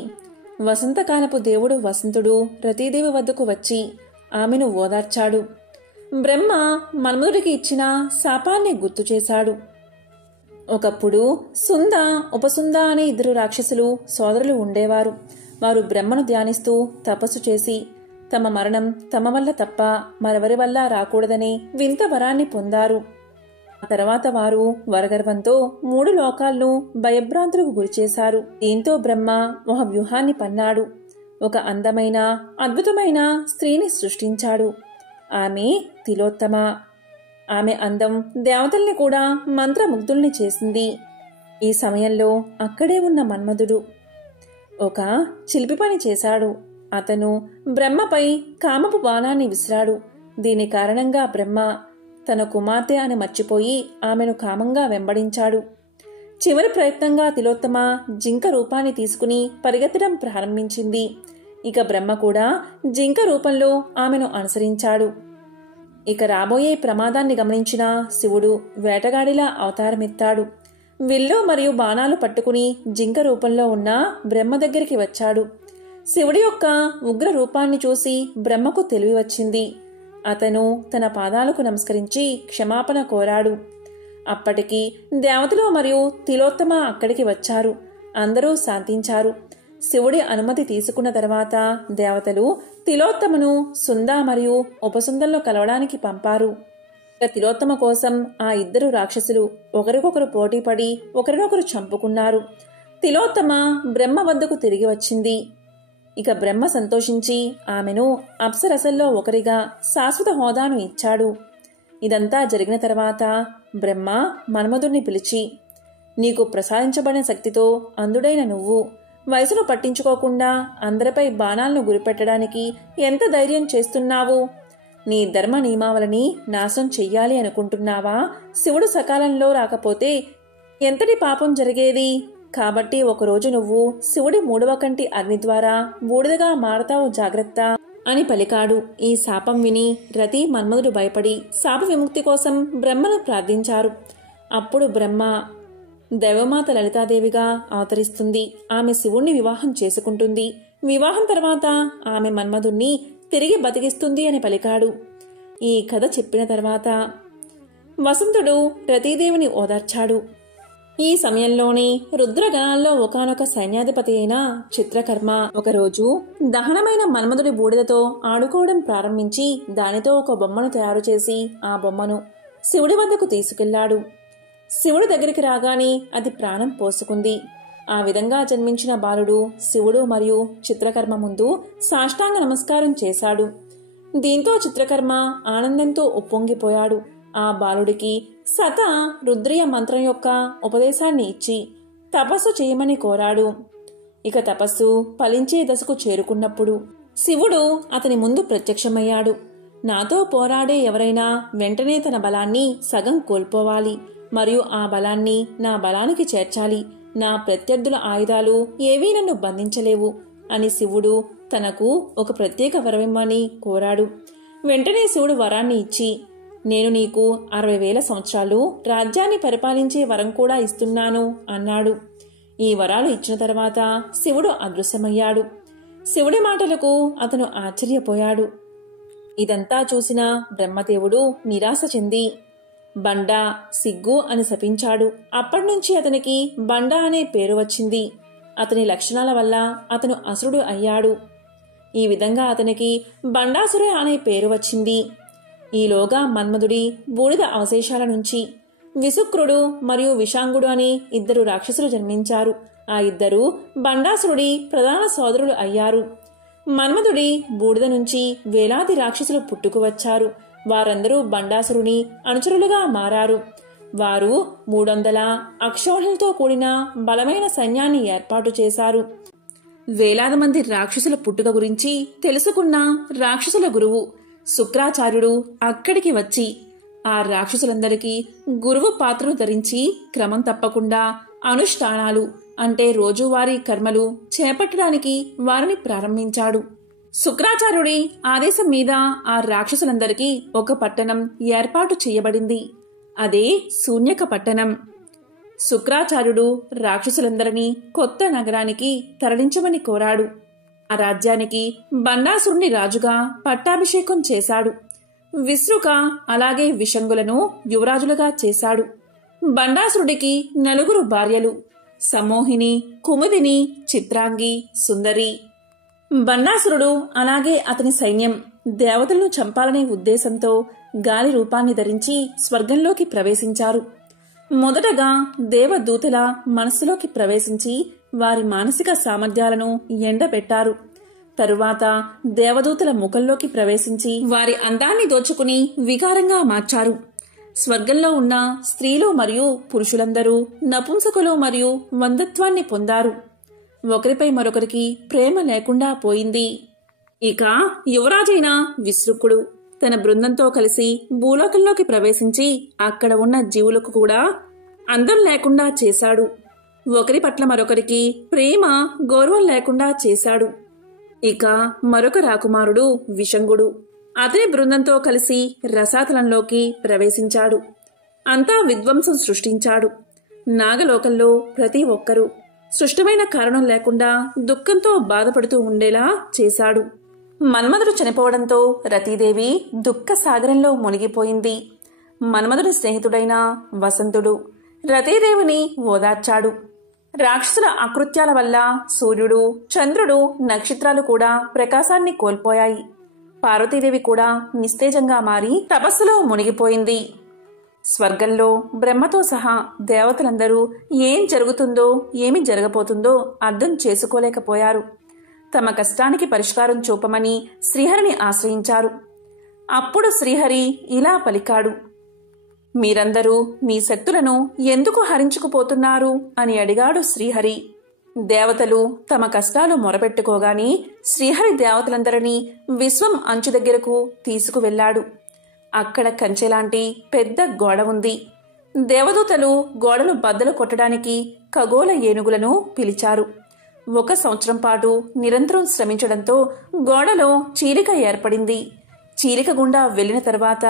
వసంతకాలపు దేవుడు వసంతుడు రతీదేవి వద్దకు వచ్చి ఆమెను ఓదార్చాడు. బ్రహ్మ మన్మధుడికి ఇచ్చిన శాపాన్ని గుర్తు చేశాడు. ఒకప్పుడు సుంద, ఉపసుంద అనే ఇద్దరు రాక్షసులు సోదరులు ఉండేవారు. వారు బ్రహ్మను ధ్యానిస్తూ తపస్సు చేసి తమ మరణం తమ వల్ల తప్ప మరెవరి వల్ల రాకూడదనే వింత వరాన్ని పొందారు. ఆ తర్వాత వారు వరగర్వంతో 3 లోకాలను భయభ్రాంతులకు గురిచేశారు. దీంతో బ్రహ్మ ఒక వ్యూహాన్ని పన్నాడు. ఒక అందమైన అద్భుతమైన స్త్రీని సృష్టించాడు. ఆమె తిలోత్తమ. ఆమె అందం దేవతల్ని కూడా మంత్రముగ్ధుల్ని చేసింది. ఈ సమయంలో అక్కడే ఉన్న మన్మధుడు ఒక చిలిపి పని చేశాడు. అతను బ్రహ్మపై కామపు బాణాన్ని విసిరాడు. దీని కారణంగా బ్రహ్మ తన కుమార్తె అని మర్చిపోయి ఆమెను కామంగా వెంబడించాడు. చివరి ప్రయత్నంగా తిలోత్తమ జింక రూపాన్ని తీసుకుని పరిగెత్తడం ప్రారంభించింది. ఇక బ్రహ్మ కూడా జింక రూపంలో ఆమెను అనుసరించాడు. ఇక రాబోయే ప్రమాదాన్ని గమనించిన శివుడు వేటగాడిలా అవతారమెత్తాడు. విల్లు మరియు బాణాలు పట్టుకుని జింక రూపంలో ఉన్న బ్రహ్మ దగ్గరికి వచ్చాడు. శివుడి యొక్క ఉగ్ర రూపాన్ని చూసి బ్రహ్మకు తెలివి వచ్చింది. అతను తన పాదాలకు నమస్కరించి క్షమాపణ కోరాడు. అప్పటికి దేవతలు మరియు తిలోత్తమ అక్కడికి వచ్చారు. అందరూ శాంతించారు. శివుడి అనుమతి తీసుకున్న తర్వాత దేవతలు తిలోత్తమను సుంద మరియు ఉపసుందల్లో కలవడానికి పంపారు. తిలోత్తమ కోసం ఆ ఇద్దరు రాక్షసులు ఒకరికొకరు పోటీపడి ఒకరినొకరు చంపుకున్నారు. తిలోత్తమ బ్రహ్మ వద్దకు తిరిగి వచ్చింది. ఇక బ్రహ్మ సంతోషించి ఆమెను అప్సరసల్లో ఒకరిగా శాశ్వత హోదాను ఇచ్చాడు. ఇదంతా జరిగిన తర్వాత బ్రహ్మ మన్మధుణ్ణి పిలిచి, నీకు ప్రసాదించబడిన శక్తితో అందుడైన నువ్వు వయసును పట్టించుకోకుండా అందరిపై బాణాలను గురిపెట్టడానికి ఎంత ధైర్యం చేస్తున్నావు? నీ ధర్మ నియమావళిని నాశనం చెయ్యాలి అనుకుంటున్నావా? శివుడు సకాలంలో రాకపోతే ఎంతటి పాపం జరిగేది? కాబట్టి ఒకరోజు నువ్వు శివుడి 3వ కంటి అగ్ని ద్వారా బూడిదగా మారతావు, జాగ్రత్త అని పలికాడు. ఈ శాపం విని రతి మన్మధుడు భయపడి శాప విముక్తి కోసం బ్రహ్మను ప్రార్థించారు. అప్పుడు బ్రహ్మ దేవమాత లలితాదేవిగా అవతరిస్తుంది. ఆమె శివుణ్ణి వివాహం చేసుకుంటుంది. వివాహం తర్వాత ఆమె మన్మధుణ్ణి తిరిగి బతికిస్తుంది అని పలికాడు. ఈ కథ చెప్పిన తర్వాత వసంతుడు రతీదేవిని ఓదార్చాడు. ఈ సమయంలోనే రుద్రగణాల్లో ఒకానొక సైన్యాధిపతి అయిన చిత్రకర్మ ఒకరోజు దహనమైన మన్మధుడి బూడిదతో ఆడుకోవడం ప్రారంభించి దానితో ఒక బొమ్మను తయారు చేసి ఆ బొమ్మను శివుడి వద్దకు తీసుకెళ్లాడు. శివుడి దగ్గరికి రాగానే అది ప్రాణం పోసుకుంది. ఆ విధంగా జన్మించిన బాలుడు శివుడు మరియు చిత్రకర్మ ముందు సాష్టాంగ నమస్కారం చేశాడు. దీంతో చిత్రకర్మ ఆనందంతో ఉప్పొంగిపోయాడు. ఆ బాలుడికి సత రుద్రీయ మంత్రం యొక్క ఉపదేశాన్ని ఇచ్చి తపస్సు చేయమని కోరాడు. ఇక తపస్సు ఫలించే దశకు చేరుకున్నప్పుడు శివుడు అతని ముందు ప్రత్యక్షమయ్యాడు. నాతో పోరాడే ఎవరైనా వెంటనే తన బలాన్ని సగం కోల్పోవాలి మరియు ఆ బలాన్ని నా బలానికి చేర్చాలి. నా ప్రత్యర్థుల ఆయుధాలు ఏవీ నన్ను బంధించలేవు అని శివుడు తనకు ఒక ప్రత్యేక వరమిమ్మని కోరాడు. వెంటనే శివుడు వరాన్ని ఇచ్చి, నేను నీకు 60,000 సంవత్సరాలు రాజ్యాన్ని పరిపాలించే వరం కూడా ఇస్తున్నాను అన్నాడు. ఈ వరాలు ఇచ్చిన తర్వాత శివుడు అదృశ్యమయ్యాడు. శివుడి మాటలకు అతను ఆశ్చర్యపోయాడు. ఇదంతా చూసిన బ్రహ్మదేవుడు నిరాశ చెంది బండా, సిగ్గు అని శపించాడు. అప్పటినుంచి అతనికి బండా అనే పేరు వచ్చింది. అతని లక్షణాల వల్ల అతను అసురుడు అయ్యాడు. ఈ విధంగా అతనికి బండాసురుడు అనే పేరు వచ్చింది. ఈలోగా మన్మధుడి బూడిద అవశేషాల నుంచి విశుక్రుడు మరియు విషాంగుడు అనే 2 రాక్షసులు జన్మించారు. ఆ 2 బండాసురుడి ప్రధాన సోదరులు అయ్యారు. మన్మధుడి బూడిద నుంచి వేలాది రాక్షసులు పుట్టుకువచ్చారు. వారందరూ బండాసురుని అనుచరులుగా మారారు. వారు 300 అక్షౌహిణులతో కూడిన బలమైన సైన్యాన్ని ఏర్పాటు చేశారు. వేలాది మంది రాక్షసుల పుట్టుక గురించి తెలుసుకున్న రాక్షసుల గురువు శుక్రాచార్యుడు అక్కడికి వచ్చి ఆ రాక్షసులందరికీ గురువు పాత్రను ధరించి క్రమం తప్పకుండా అనుష్ఠానాలు అంటే రోజువారీ కర్మలు చేపట్టడానికి వారిని ప్రారంభించాడు. శుక్రాచార్యుడి ఆదేశం మీద ఆ రాక్షసులందరికీ ఒక పట్టణం ఏర్పాటు చేయబడింది. అదే శూన్యక పట్టణం. శుక్రాచార్యుడు రాక్షసులందరినీ కొత్త నగరానికి తరలించమని కోరాడు. ఆ రాజ్యానికి బండాసురుని రాజుగా పట్టాభిషేకం చేశాడు. విశ్రుక అలాగే విషంగులను యువరాజులుగా చేశాడు. బండాసురుడికి 4 భార్యలు, సమోహిని, కుముదిని, చిత్రాంగి, సుందరి. బండాసురుడు అలాగే అతని సైన్యం దేవతలను చంపాలనే ఉద్దేశంతో గాలి రూపాన్ని ధరించి స్వర్గంలోకి ప్రవేశించారు. మొదటగా దేవదూతల మనస్సులోకి ప్రవేశించి వారి మానసిక సామర్థ్యాలను ఎండబెట్టారు. తరువాత దేవదూతల ముఖంలోకి ప్రవేశించి వారి అందాన్ని దోచుకుని వికారంగా మార్చారు. స్వర్గంలో ఉన్న స్త్రీలు మరియు పురుషులందరూ నపుంసకులు మరియు వందత్వాన్ని పొందారు. ఒకరిపై మరొకరికి ప్రేమ లేకుండా పోయింది. ఇక యువరాజైన విశ్రుకుడు తన బృందంతో కలిసి భూలోకంలోకి ప్రవేశించి అక్కడ ఉన్న జీవులకు కూడా అందం లేకుండా చేశాడు. ఒకరి పట్ల మరొకరికి ప్రేమ గౌరవం లేకుండా చేశాడు. ఇక మరొక రాకుమారుడు విషంగుడు అతని బృందంతో కలిసి రసాతలంలోకి ప్రవేశించాడు. అంతా విధ్వంసం సృష్టించాడు. నాగలోకంలో ప్రతి ఒక్కరూ సృష్టమైన కారణం లేకుండా దుఃఖంతో బాధపడుతూ ఉండేలా చేశాడు. మన్మధుడు చనిపోవడంతో రతీదేవి దుఃఖ సాగరంలో మునిగిపోయింది. మన్మధుడి స్నేహితుడైన వసంతుడు రతీదేవిని ఓదార్చాడు. రాక్షసుల అకృత్యాల వల్ల సూర్యుడు, చంద్రుడు, నక్షత్రాలు కూడా ప్రకాశాన్ని కోల్పోయాయి. పార్వతీదేవి కూడా నిస్తేజంగా మారి తపస్సులో మునిగిపోయింది. స్వర్గంలో బ్రహ్మతో సహా దేవతలందరూ ఏం జరుగుతుందో ఏమి జరగబోతుందో అర్థం చేసుకోలేకపోయారు. తమ కష్టానికి పరిష్కారం చూపమని శ్రీహరిని ఆశ్రయించారు. అప్పుడు శ్రీహరి ఇలా పలికాడు. మీరందరూ మీ శక్తులను ఎందుకు హరించుకుపోతున్నారు అని అడిగాడు శ్రీహరి. దేవతలు తమ కష్టాలు మొరపెట్టుకోగాని శ్రీహరి దేవతలందరినీ విశ్వం అంచు దగ్గరకు తీసుకువెళ్లాడు. అక్కడ కంచెలాంటి పెద్ద గోడ ఉంది. దేవదూతలు గోడను బద్దలు కొట్టడానికి ఖగోళ ఏనుగులను పిలిచారు. 1 సంవత్సరం పాటు నిరంతరం శ్రమించడంతో గోడలో చీలిక ఏర్పడింది. చీలిక గుండా వెళ్లిన తర్వాత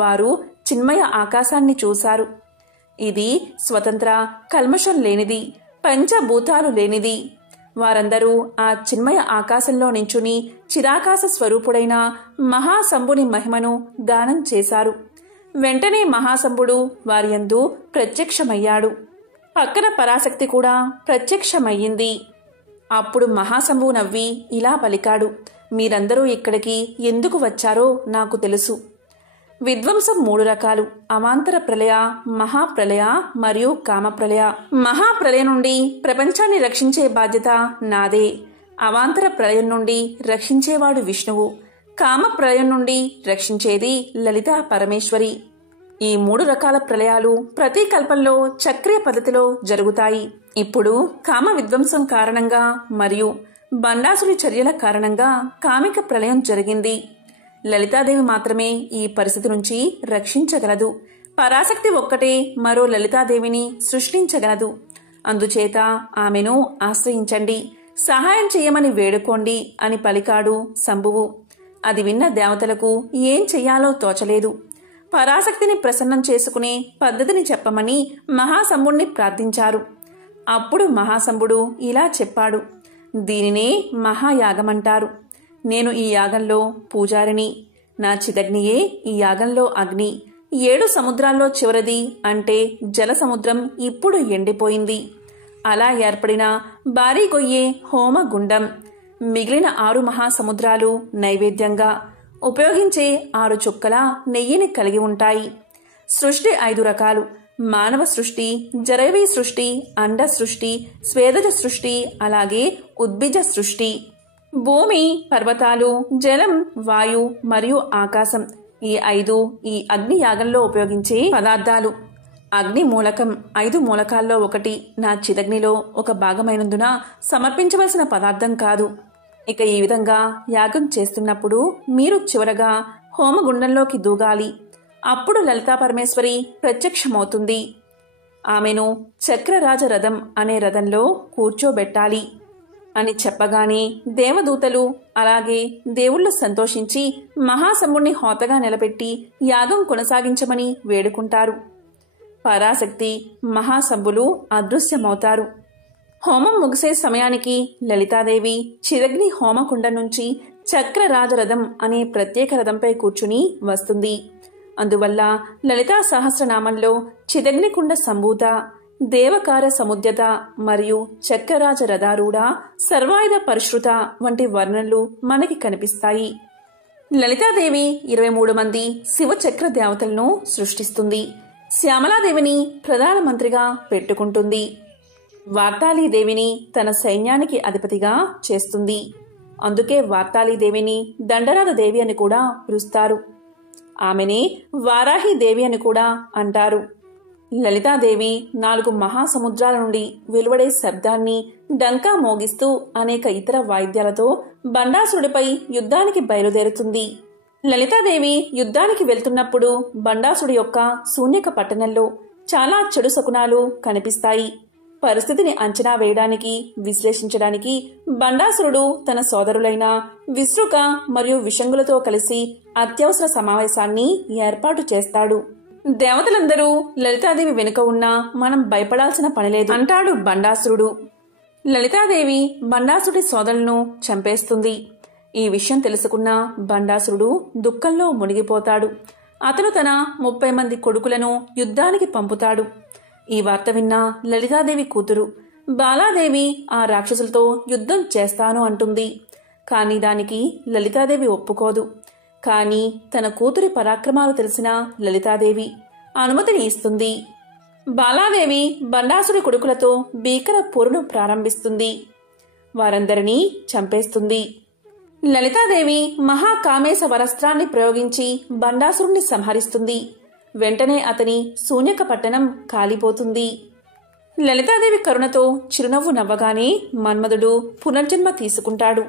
వారు చిన్మయ ఆకాశాన్ని చూశారు. ఇది స్వతంత్ర, కల్మషం లేనిది, పంచభూతాలు లేనిది. వారందరూ ఆ చిన్మయ ఆకాశంలో నించుని చిరాకాశ స్వరూపుడైన మహాశంభుని మహిమను గానం చేశారు. వెంటనే మహాశంభుడు వారియందు ప్రత్యక్షమయ్యాడు. పక్కన పరాశక్తి కూడా ప్రత్యక్షమయ్యింది. అప్పుడు మహాశంభువు నవ్వి ఇలా పలికాడు, మీరందరూ ఇక్కడికి ఎందుకు వచ్చారో నాకు తెలుసు. విధ్వంసం 3 రకాలు: అవాంతర ప్రళయ, మహాప్రళయ మరియు కామప్రళయ. మహాప్రళయం నుండి ప్రపంచాన్ని రక్షించే బాధ్యత నాదే. అవాంతర ప్రళయం నుండి రక్షించేవాడు విష్ణువు. కామప్రళయం నుండి రక్షించేది లలితా పరమేశ్వరి. ఈ 3 రకాల ప్రళయాలు ప్రతి కల్పంలో చక్రీయ పద్ధతిలో జరుగుతాయి. ఇప్పుడు కామ విధ్వంసం కారణంగా మరియు బండాసుడి చర్యల కారణంగా కామిక ప్రళయం జరిగింది. లలితాదేవి మాత్రమే ఈ పరిస్థితి నుంచి రక్షించగలదు. పరాశక్తి ఒక్కటే మరో లలితాదేవిని సృష్టించగలదు. అందుచేత ఆమెను ఆశ్రయించండి, సహాయం చెయ్యమని వేడుకోండి అని పలికాడు శంభువు. అది విన్న దేవతలకు ఏం చెయ్యాలో తోచలేదు. పరాశక్తిని ప్రసన్నం చేసుకునే పద్ధతిని చెప్పమని మహాశంభుణ్ణి ప్రార్థించారు. అప్పుడు మహాశంభుడు ఇలా చెప్పాడు, దీనినే మహాయాగమంటారు. నేను ఈ యాగంలో పూజారిని. నా చిదగ్నియే ఈ యాగంలో అగ్ని. 7 సముద్రాల్లో చివరిది అంటే జల సముద్రం ఇప్పుడు ఎండిపోయింది. అలా ఏర్పడిన భారీ గొయ్యే హోమగుండం. మిగిలిన 6 మహాసముద్రాలు నైవేద్యంగా ఉపయోగించే 6 చుక్కల నెయ్యిని కలిగి ఉంటాయి. సృష్టి 5 రకాలు: మానవ సృష్టి, జరైవీ సృష్టి, అండ సృష్టి, స్వేదజ సృష్టి, అలాగే ఉద్భిజ సృష్టి. భూమి, పర్వతాలు, జలం, వాయు మరియు ఆకాశం ఈ 5 ఈ అగ్ని యాగంలో ఉపయోగించే పదార్థాలు. అగ్ని మూలకం 5 మూలకాల్లో ఒకటి. నా చిదగ్నిలో ఒక భాగమైనందున సమర్పించవలసిన పదార్థం కాదు. ఇక ఈ విధంగా యాగం చేస్తున్నప్పుడు మీరు చివరగా హోమగుండంలోకి దూగాలి. అప్పుడు లలితా పరమేశ్వరి ప్రత్యక్షమవుతుంది. ఆమెను చక్రరాజ రథం అనే రథంలో కూర్చోబెట్టాలి అని చెప్పగానే దేవదూతలు అలాగే దేవుళ్ళు సంతోషించి మహాశంభుణ్ణి హోతగా నిలబెట్టి యాగం కొనసాగించమని వేడుకుంటారు. పరాశక్తి, మహాశంభులు అదృశ్యమవుతారు. హోమం ముగిసే సమయానికి లలితాదేవి చిదగ్ని హోమకుండ నుంచి చక్రరాజరథం అనే ప్రత్యేక రథంపై కూర్చుని వస్తుంది. అందువల్ల లలితా సహస్రనామంలో చిదగ్నికుండ సంభూత, దేవకార సముద్యత మరియు చక్రరాజ రథారూఢ, సర్వాయుధ పరిశ్రుత వంటి వర్ణనలు మనకి కనిపిస్తాయి. లలితాదేవి 23 మంది శివచక్ర దేవతలను సృష్టిస్తుంది. శ్యామలాదేవిని ప్రధానమంత్రిగా పెట్టుకుంటుంది. వార్తాళీదేవిని తన సైన్యానికి అధిపతిగా చేస్తుంది. అందుకే వార్తాళీదేవిని దండనాథ దేవి అని కూడా పిలుస్తారు. ఆమెనే వారాహీదేవి అని కూడా అంటారు. లలితాదేవి 4 మహాసముద్రాల నుండి వెలువడే శబ్దాన్ని డంకా మోగిస్తూ అనేక ఇతర వాయిద్యాలతో బండాసురుడిపై యుద్ధానికి బయలుదేరుతుంది. లలితాదేవి యుద్ధానికి వెళ్తున్నప్పుడు బండాసుడి యొక్క శూన్యక పట్టణంలో చాలా చెడు శకునాలు కనిపిస్తాయి. పరిస్థితిని అంచనా వేయడానికి, విశ్లేషించడానికి బండాసురుడు తన సోదరులైన విశ్రుక మరియు విషంగులతో కలిసి అత్యవసర సమావేశాన్ని ఏర్పాటు చేస్తాడు. దేవతలందరూ లలితాదేవి వెనుక ఉన్నా మనం భయపడాల్సిన పనిలేదు అంటాడు బండాసురుడు. లలితాదేవి బండాసుడి సోదరులను చంపేస్తుంది. ఈ విషయం తెలుసుకున్న బండాసురుడు దుఃఖంలో మునిగిపోతాడు. అతను తన 30 మంది కొడుకులను యుద్ధానికి పంపుతాడు. ఈ వార్త విన్న లలితాదేవి కూతురు బాలాదేవి ఆ రాక్షసులతో యుద్ధం చేస్తాను అంటుంది. కాని దానికి లలితాదేవి ఒప్పుకోదు. కాని తన కూతురి పరాక్రమాలు తెలిసిన లలితాదేవి అనుమతిని ఇస్తుంది. బాలాదేవి బండాసుడి కొడుకులతో భీకర పోరును ప్రారంభిస్తుంది. వారందరినీ చంపేస్తుంది. లలితాదేవి మహాకామేశ వరస్త్రాన్ని ప్రయోగించి బండాసురుణ్ణి సంహరిస్తుంది. వెంటనే అతని శూన్యక పట్టణం కాలిపోతుంది. లలితాదేవి కరుణతో చిరునవ్వు నవ్వగానే మన్మధుడు పునర్జన్మ తీసుకుంటాడు.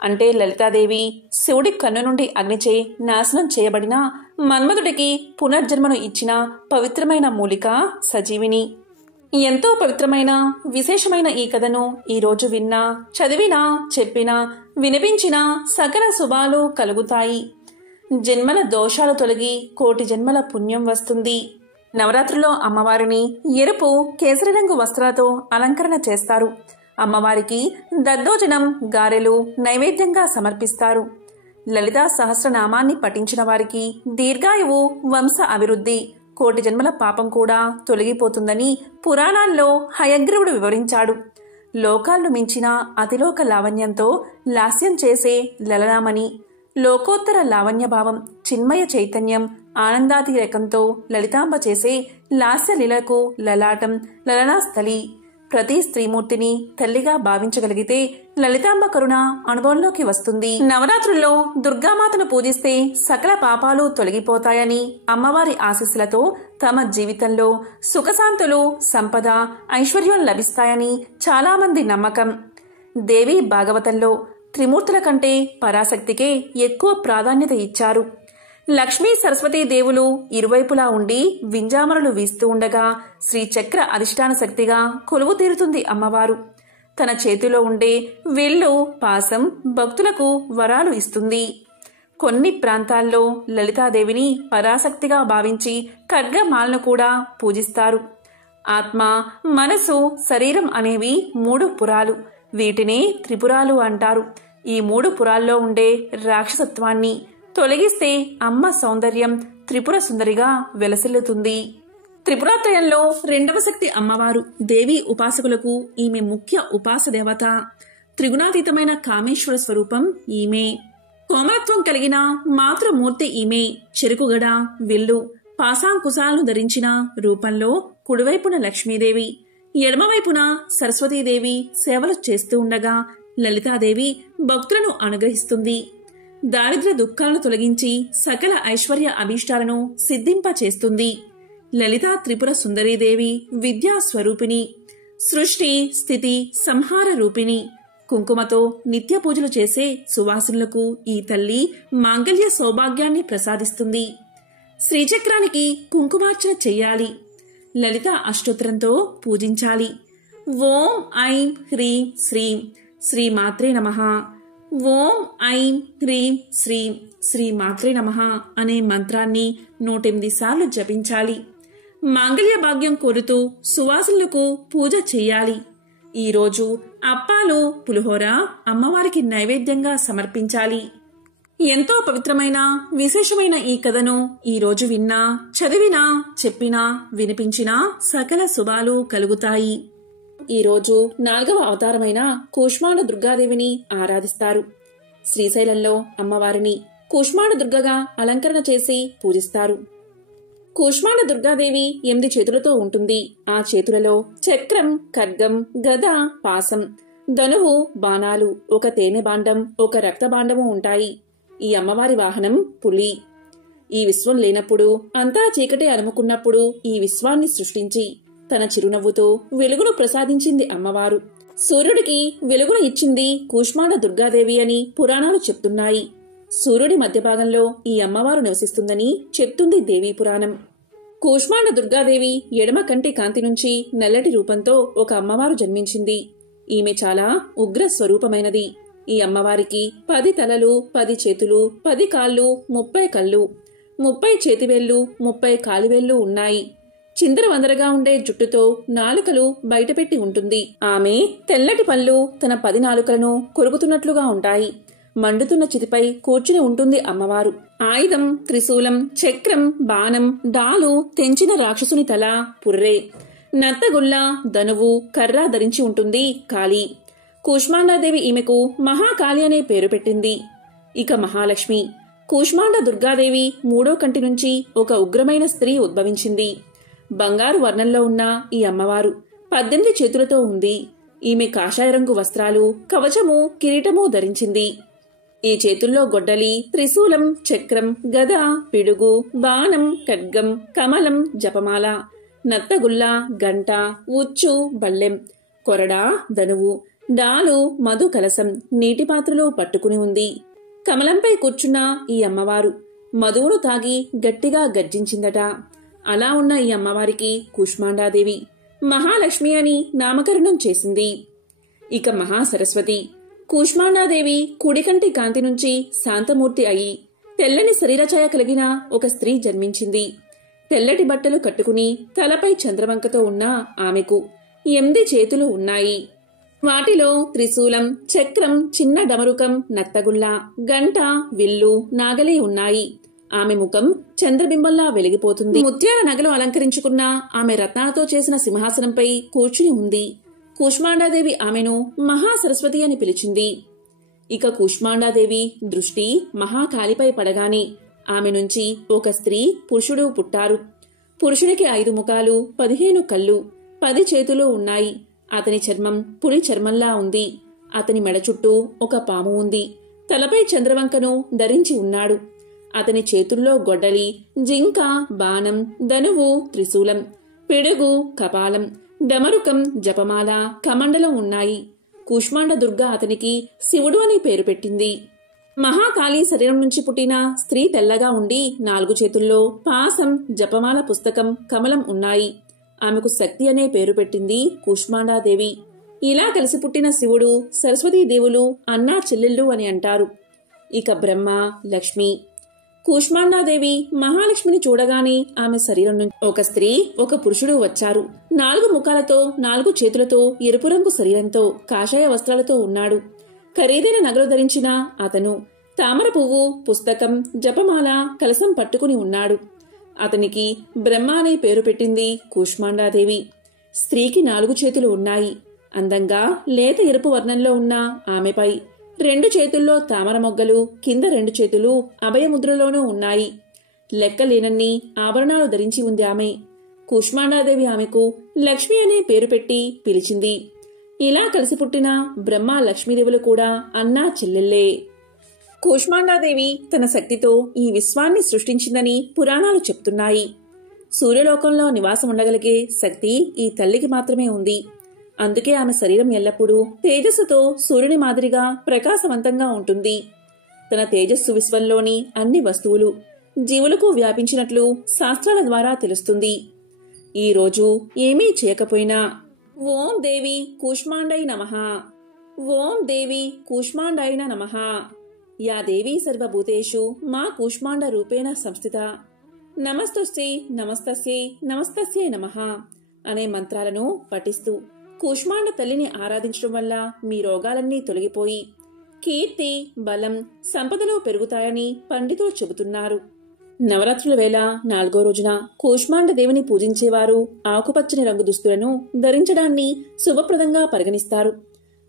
అంటే లలితాదేవి శివుడి కన్ను నుండి అగ్నిచే నాశనం చేయబడిన మన్మధుడికి పునర్జన్మను ఇచ్చిన పవిత్రమైన మూలిక సజీవిని. ఎంతో పవిత్రమైన విశేషమైన ఈ కథను ఈరోజు విన్నా, చదివినా, చెప్పినా, వినిపించినా సకల శుభాలు కలుగుతాయి. జన్మల దోషాలు తొలగి కోటి జన్మల పుణ్యం వస్తుంది. నవరాత్రిలో అమ్మవారిని ఎరుపు కేసరి రంగు వస్త్రాలతో అలంకరణ చేస్తారు. అమ్మవారికి దద్దోజనం, గారెలు నైవేద్యంగా సమర్పిస్తారు. లలితా సహస్రనామాన్ని పఠించిన వారికి దీర్ఘాయువు, వంశ అభివృద్ధి, కోటి జన్మల పాపం కూడా తొలగిపోతుందని పురాణాల్లో హయగ్రీవుడు వివరించాడు. లోకాలను మించిన అతిలోక లావణ్యంతో లాస్యం చేసే లలనామణి, లోకోత్తర లావణ్యభావం, చిన్మయ చైతన్యం, ఆనందాతిరేకంతో లలితాంబ చేసే లాస్య లీలకు లలాటం, లలనాస్థలి. ప్రతి స్త్రీమూర్తిని తల్లిగా భావించగలిగితే లలితాంబ కరుణ అనుభవంలోకి వస్తుంది. నవరాత్రుల్లో దుర్గామాతను పూజిస్తే సకల పాపాలు తొలగిపోతాయని, అమ్మవారి ఆశీస్సులతో తమ జీవితంలో సుఖశాంతులు, సంపద, ఐశ్వర్యం లభిస్తాయని చాలా మంది నమ్మకం. దేవి భాగవతంలో త్రిమూర్తుల కంటే పరాశక్తికే ఎక్కువ ప్రాధాన్యత ఇచ్చారు. లక్ష్మీ సరస్వతీ దేవులు ఇరువైపులా ఉండి వింజామరలు వీస్తూ ఉండగా శ్రీచక్ర అధిష్టాన శక్తిగా కొలువు తీరుతుంది అమ్మవారు. తన చేతిలో ఉండే విల్లు, పాసం భక్తులకు వరాలు ఇస్తుంది. కొన్ని ప్రాంతాల్లో లలితాదేవిని పరాశక్తిగా భావించి ఖడ్గమాలను కూడా పూజిస్తారు. ఆత్మ, మనసు, శరీరం అనేవి 3 పురాలు. వీటిని త్రిపురాలు అంటారు. ఈ 3 పురాల్లో ఉండే రాక్షసత్వాన్ని తొలగిస్తే అమ్మ సౌందర్యం త్రిపుర సుందరిగా వెలసిల్లుతుంది. త్రిపురాత్రయంలో 2వ శక్తి అమ్మవారు. దేవి ఉపాసకులకు ఈమె ముఖ్య ఉపాస దేవత. త్రిగుణాతీతమైన కామేశ్వర స్వరూపం ఈమె. కోమలత్వం కలిగిన మాతృమూర్తి ఈమె. చెరుకుగడ, విల్లు, పాశాంకుశాలను ధరించిన రూపంలో కుడివైపున లక్ష్మీదేవి, ఎడమవైపున సరస్వతీదేవి సేవలు చేస్తూ ఉండగా లలితాదేవి భక్తులను అనుగ్రహిస్తుంది. దారిద్ర్య దుఃఖాలను తొలగించి సకల ఐశ్వర్య అభీష్టాలను సిద్ధింపచేస్తుంది. లలితా త్రిపుర సుందరీదేవి విద్యా స్వరూపిణి, సృష్టి, స్థితి, సంహార రూపిణి. కుంకుమతో నిత్య పూజలు చేసే సువాసినులకు ఈ తల్లి మాంగళ్య సౌభాగ్యాన్ని ప్రసాదిస్తుంది. శ్రీచక్రానికి కుంకుమార్చన చెయ్యాలి. లలిత అష్టోత్తరంతో పూజించాలి. ఓం ఐం హ్రీం శ్రీం శ్రీ మాత్రే నమః, ఓం ఐం హ్రీం శ్రీం శ్రీ మాత్రే నమః అనే మంత్రాన్ని 108 సార్లు జపించాలి. మాంగళ్య భాగ్యం కోరుతూ సువాసులకు పూజ చెయ్యాలి. ఈరోజు అప్పాలు, పులిహోర అమ్మవారికి నైవేద్యంగా సమర్పించాలి. ఎంతో పవిత్రమైన విశేషమైన ఈ కథను ఈరోజు విన్నా, చదివినా, చెప్పినా, వినిపించినా సకల శుభాలు కలుగుతాయి. ఈరోజు 4వ అవతారమైన కూష్మాండ దుర్గాదేవిని ఆరాధిస్తారు. శ్రీశైలంలో అమ్మవారిని కూష్మాండ దుర్గగా అలంకరణ చేసి పూజిస్తారు. కూష్మాండ దుర్గాదేవి 8 చేతులతో ఉంటుంది. ఆ చేతులలో చక్రం, ఖడ్గం, గద, పాసం, ధనువు, బాణాలు, ఒక తేనె బాండం, ఒక రక్తబాండము ఉంటాయి. ఈ అమ్మవారి వాహనం పులి. ఈ విశ్వం లేనప్పుడు, అంతా చీకటే అలుముకున్నప్పుడు ఈ విశ్వాన్ని సృష్టించి తన చిరునవ్వుతో వెలుగును ప్రసాదించింది అమ్మవారు. సూర్యుడికి వెలుగును ఇచ్చింది కూష్మాండ దుర్గాదేవి అని పురాణాలు చెప్తున్నాయి. సూర్యుడి మధ్యభాగంలో ఈ అమ్మవారు నివసిస్తుందని చెప్తుంది దేవీ పురాణం. కూష్మాండ దుర్గాదేవి ఎడమ కంటి కాంతి నుంచి నల్లటి రూపంతో ఒక అమ్మవారు జన్మించింది. ఈమె చాలా ఉగ్ర స్వరూపమైనది. ఈ అమ్మవారికి 10 తలలు, 10 చేతులు, 10 కాళ్ళు, 30 కళ్ళు, 30 చేతివేళ్లు, 30 కాలివేళ్లు ఉన్నాయి. చిందరవందరగా ఉండే జుట్టుతో నాలుకలు బయటపెట్టి ఉంటుంది. ఆమె తెల్లటి పళ్ళు తన 10 నాలుకలను కొరుకుతున్నట్లుగా ఉంటాయి. మండుతున్న చితిపై కూర్చుని ఉంటుంది అమ్మవారు. ఆయుధం త్రిశూలం, చక్రం, బాణం, డాలు, తెంచిన రాక్షసుని తల, పుర్రె, నత్తగుల్ల, ధనువు, కర్ర ధరించి ఉంటుంది కాళీ. కూష్మాండాదేవి ఈమెకు మహాకాళి అనే పేరు పెట్టింది. ఇక మహాలక్ష్మి. కూష్మాండ దుర్గాదేవి 3వ కంటి నుంచి ఒక ఉగ్రమైన స్త్రీ ఉద్భవించింది. బంగారు వర్ణంలో ఉన్న ఈ అమ్మవారు 18 చేతులతో ఉంది. ఈమె కాషాయ రంగు వస్త్రాలు, కవచము, కిరీటము ధరించింది. ఈ చేతుల్లో గొడ్డలి, త్రిశూలం, చక్రం, గద, పిడుగు, బాణం, ఖడ్గం, కమలం, జపమాల, నత్తగుల్ల, గంట, ఉచ్చు, బల్లెం, కొరడా, ధనువు, డాలు, మధు కలసం, నీటి పాత్రలు పట్టుకుని ఉంది. కమలంపై కూర్చున్న ఈ అమ్మవారు మధువును తాగి గట్టిగా గర్జించిందట. అలా ఉన్న ఈ అమ్మవారికి కూష్మాండాదేవి మహాలక్ష్మి అని నామకరణం చేసింది. ఇక మహాసరస్వతి. కూష్మాండాదేవి కుడికంటి కాంతి నుంచి శాంతమూర్తి అయి తెల్లని శరీరఛాయ కలిగిన ఒక స్త్రీ జన్మించింది. తెల్లటి బట్టలు కట్టుకుని తలపై చంద్రవంకతో ఉన్న ఆమెకు 8 చేతులు ఉన్నాయి. వాటిలో త్రిశూలం, చక్రం, చిన్న డమరుకం, నత్తగుల్ల, గంట, విల్లు, నాగలి ఉన్నాయి. ఆమె ముఖం చంద్రబింబంలా వెలిగిపోతుంది. ముత్యాల నగలు అలంకరించుకున్న ఆమె రత్నాలతో చేసిన సింహాసనంపై కూర్చుని ఉంది. కూష్మాండాదేవి ఆమెను మహాసరస్వతి అని పిలిచింది. ఇక కూష్మాండాదేవి దృష్టి మహాకాళిపై పడగానే ఆమె నుంచి ఒక స్త్రీ, పురుషుడు పుట్టారు. పురుషుడికి 5 ముఖాలు, 15 కళ్ళు, 10 చేతులు ఉన్నాయి. అతని చర్మం పులి చర్మంలా ఉంది. అతని మెడ చుట్టూ ఒక పాము ఉంది. తలపై చంద్రవంకను ధరించి ఉన్నాడు. అతని చేతుల్లో గొడ్డలి, జింక, బాణం, ధనువు, త్రిశూలం, పిడుగు, కపాలం, డమరుకం, జపమాల, కమండలం ఉన్నాయి. కూష్మాండ దుర్గ అతనికి శివుడు అని పేరు పెట్టింది. మహాకాళి శరీరం నుంచి పుట్టిన స్త్రీ తెల్లగా ఉండి 4 చేతుల్లో పాసం, జపమాల పుస్తకం, కమలం ఉన్నాయి. ఆమెకు శక్తి అనే పేరు పెట్టింది కూష్మాండాదేవి. ఇలా కలిసి పుట్టిన శివుడు, సరస్వతీదేవులు అన్నా చెల్లెళ్ళు అని అంటారు. ఇక బ్రహ్మ, లక్ష్మి. కూష్మాండాదేవి మహాలక్ష్మిని చూడగానే ఆమె శరీరం నుంచి ఒక స్త్రీ, ఒక పురుషుడు వచ్చారు. 4 ముఖాలతో, 4 చేతులతో, ఎరుపు రంగు శరీరంతో, కాషాయ వస్త్రాలతో ఉన్నాడు. ఖరీదైన నగలు ధరించిన అతను తామర పువ్వు, పుస్తకం, జపమాల, కలసం పట్టుకుని ఉన్నాడు. అతనికి బ్రహ్మ అనే పేరు పెట్టింది కూష్మాండాదేవి. స్త్రీకి 4 చేతులు ఉన్నాయి. అందంగా లేత ఎరుపు వర్ణంలో ఉన్న ఆమెపై 2 చేతుల్లో తామర మొగ్గలు, కింద 2 చేతులు అభయముద్రలోనూ ఉన్నాయి. లెక్కలేనన్ని ఆభరణాలు ధరించి ఉంది ఆమె. కూష్మాండాదేవి ఆమెకు లక్ష్మి అనే పేరు పెట్టి పిలిచింది. ఇలా కలిసి పుట్టిన బ్రహ్మ, లక్ష్మీదేవులు కూడా అన్నా చెల్లెళ్లే. కూష్మాండాదేవి తన శక్తితో ఈ విశ్వాన్ని సృష్టించిందని పురాణాలు చెప్తున్నాయి. సూర్యలోకంలో నివాసం ఉండగలిగే శక్తి ఈ తల్లికి మాత్రమే ఉంది. అందుకే ఆమె శరీరం ఎల్లప్పుడూ తేజస్సుతో సూర్యుని మాదిరిగా ప్రకాశవంతంగా ఉంటుంది. తన తేజస్సు విశ్వంలోని అన్ని వస్తువులు, జీవులకు వ్యాపించినట్లు శాస్త్రాల ద్వారా తెలుస్తుంది. ఈ రోజు ఏమీ చేయకపోయినా ఓం దేవి కూష్మాండై నమః, ఓం దేవి కూష్మాండాయన నమః, యా దేవీ సర్వభూతేషు మా కూష్మాండ రూపేణ సంస్థిత, నమస్తస్యై నమస్తస్యై నమస్తస్యై నమః అనే మంత్రాలను పఠిస్తూ కూష్మాండ తల్లిని ఆరాధించడం వల్ల మీ రోగాలన్నీ తొలగిపోయి కీర్తి, బలం, సంపదలు పెరుగుతాయని పండితులు చెబుతున్నారు. నవరాత్రుల వేళ 4వ రోజున కూష్మాండ దేవిని పూజించేవారు ఆకుపచ్చని రంగు దుస్తులను ధరించడాన్ని శుభప్రదంగా పరిగణిస్తారు.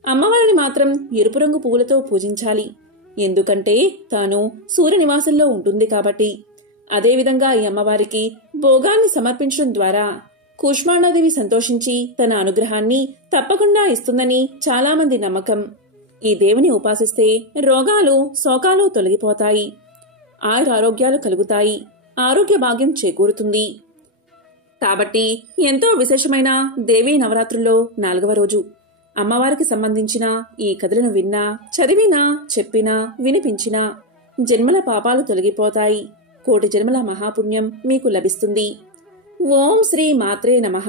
అమ్మవారిని మాత్రం ఎరుపు రంగు పువ్వులతో పూజించాలి. ఎందుకంటే తాను సూర్య నివాసంలో ఉంటుంది కాబట్టి. అదేవిధంగా ఈ అమ్మవారికి భోగాన్ని సమర్పించడం ద్వారా కూష్మాండాదేవి సంతోషించి తన అనుగ్రహాన్ని తప్పకుండా ఇస్తుందని చాలా మంది నమ్మకం. ఈ దేవిని ఉపాసిస్తే రోగాలు, శోకాలు తొలగిపోతాయి. ఆయురారోగ్యాలు కలుగుతాయి. ఆరోగ్య భాగ్యం చేకూరుతుంది. కాబట్టి ఎంతో విశేషమైన దేవీ నవరాత్రుల్లో 4వ రోజు అమ్మవారికి సంబంధించిన ఈ కథలను విన్నా, చదివినా, చెప్పినా, వినిపించినా జన్మల పాపాలు తొలగిపోతాయి. 1,000,000 జన్మల మహాపుణ్యం మీకు లభిస్తుంది. ఓం శ్రీ మాత్రే నమః.